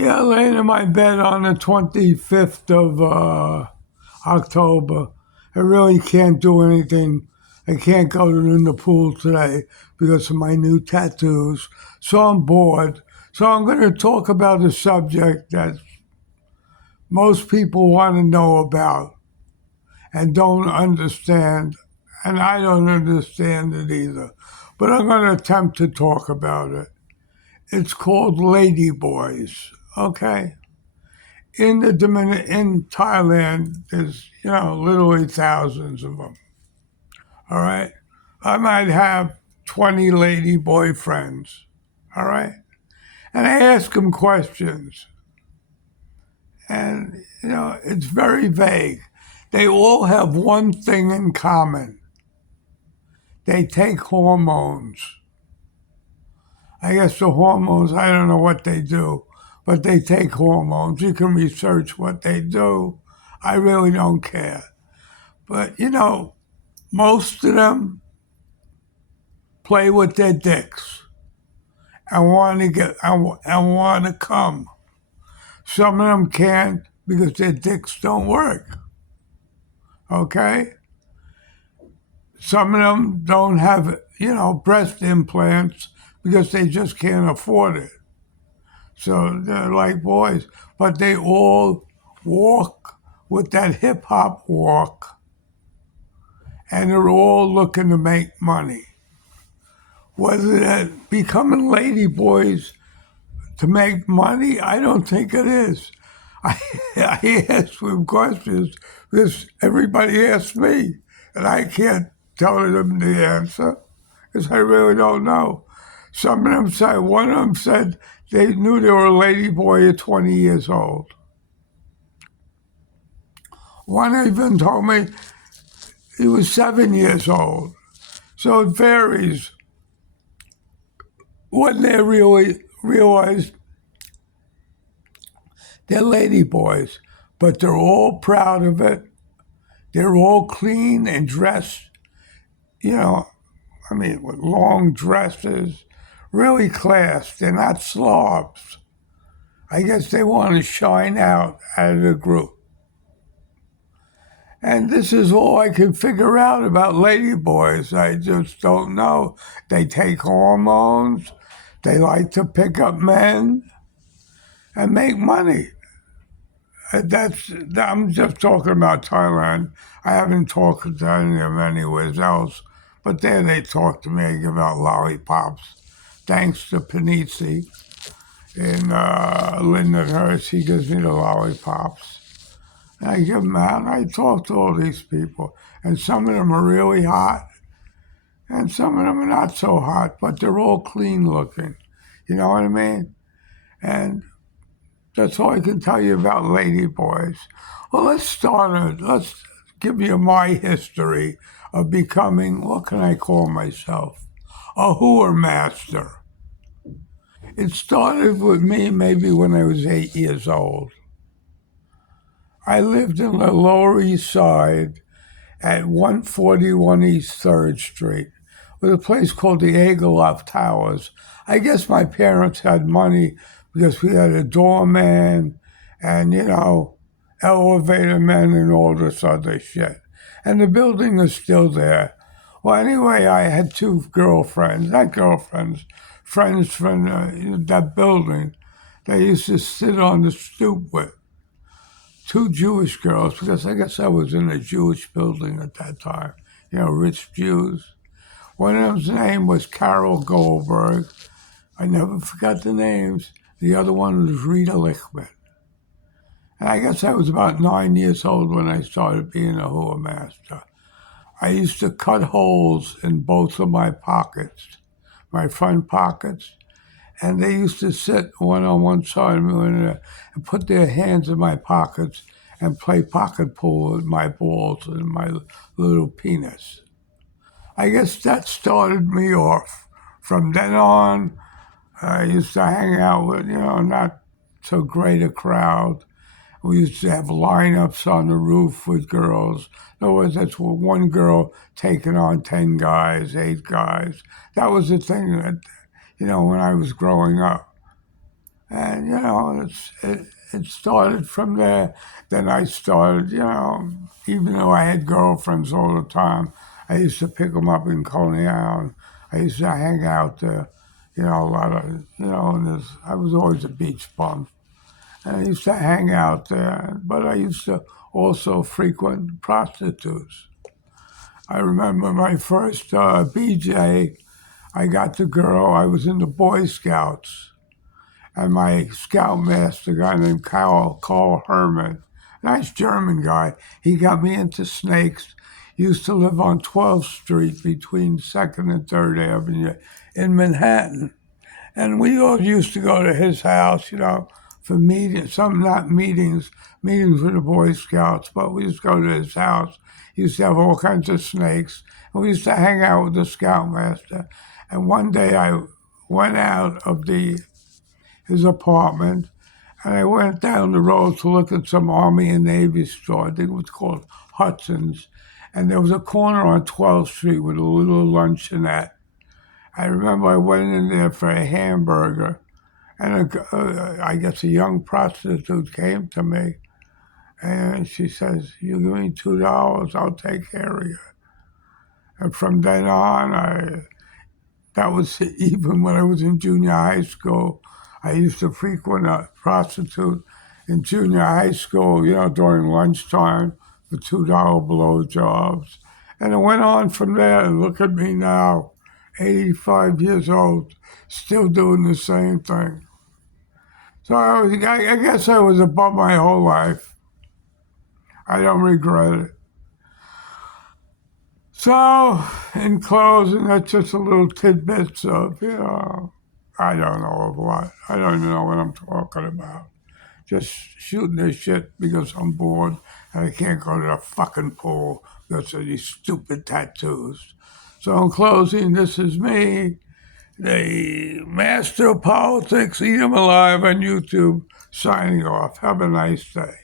Yeah, laying in my bed on the 25th of October. I really can't do anything. I can't go in the pool today because of my new tattoos. So I'm bored. So I'm going to talk about a subject that most people want to know about and don't understand. And I don't understand it either. But I'm going to attempt to talk about it. It's called Ladyboys. Okay? In Thailand, there's literally thousands of them. All right, I might have 20 lady boyfriends. All right, and I ask them questions, and it's very vague. They all have one thing in common. They take hormones. I guess the hormones, I don't know what they do, but they take hormones. You can research what they do. I really don't care. But most of them play with their dicks and want to come. Some of them can't because their dicks don't work. Okay? Some of them don't have, breast implants because they just can't afford it. So they're like boys, but they all walk with that hip hop walk and they're all looking to make money. Whether that becoming lady boys to make money, I don't think it is. I ask them questions because everybody asks me, and I can't tell them the answer because I really don't know. Some of them said, one of them said they knew they were a lady boy at 20 years old. One even told me he was 7 years old. So it varies when they really realize they're lady boys, but they're all proud of it. They're all clean and dressed, you know, with long dresses, really class. They're not slobs. I guess they want to shine out of the group. And this is all I can figure out about lady boys. I just don't know. They take hormones. They like to pick up men and make money. I'm just talking about Thailand. I haven't talked to any of them anywhere else, but there they talk to me. I give out lollipops. Thanks to Panizzi in Lindenhurst, he gives me the lollipops. And I give them out, and I talk to all these people. And some of them are really hot, and some of them are not so hot, but they're all clean looking. You know what I mean? And that's all I can tell you about lady boys. Well, let's give you my history of becoming, what can I call myself? A hooer master. It started with me maybe when I was 8 years old. I lived in the Lower East Side at 141 East 3rd Street with a place called the Egerlof Towers. I guess my parents had money because we had a doorman and, elevator men and all this other shit. And the building is still there. Well, anyway, I had two girlfriends, not girlfriends, friends from that building that I used to sit on the stoop with. Two Jewish girls, because I guess I was in a Jewish building at that time, rich Jews. One of them's name was Carol Goldberg. I never forgot the names. The other one was Rita Lichtman. And I guess I was about 9 years old when I started being a hula master. I used to cut holes in both of my pockets, my front pockets, and they used to sit one on one side of me and put their hands in my pockets and play pocket pool with my balls and my little penis. I guess that started me off. From then on, I used to hang out with, not so great a crowd. We used to have lineups on the roof with girls. In other words, that's one girl taking on 10 guys, 8 guys. That was the thing that, when I was growing up. And, it started from there. Then I started, even though I had girlfriends all the time, I used to pick them up in Coney Island. I used to hang out there, a lot of, and I was always a beach bum. And I used to hang out there, but I used to also frequent prostitutes. I remember my first BJ, I got the girl, I was in the Boy Scouts, and my scoutmaster, a guy named Carl Herman, nice German guy, he got me into snakes. He used to live on 12th Street between 2nd and 3rd Avenue in Manhattan. And we all used to go to his house, for meetings, some not meetings, meetings with the Boy Scouts, but we used to go to his house. He used to have all kinds of snakes. And we used to hang out with the Scoutmaster. And one day I went out of his apartment and I went down the road to look at some Army and Navy store. I think it was called Hudson's. And there was a corner on 12th Street with a little luncheonette. I remember I went in there for a hamburger, and I guess a young prostitute came to me, and she says, "You give me $2, I'll take care of you." And from then on, that was even when I was in junior high school. I used to frequent a prostitute in junior high school, during lunchtime for $2 blowjobs. And it went on from there. And look at me now, 85 years old, still doing the same thing. So I guess I was a bum my whole life. I don't regret it. So, in closing, that's just a little tidbits of, I don't know of what. I don't even know what I'm talking about. Just shooting this shit because I'm bored and I can't go to the fucking pool because of these stupid tattoos. So, in closing, this is me, the master of politics, eat 'em alive on YouTube, signing off. Have a nice day.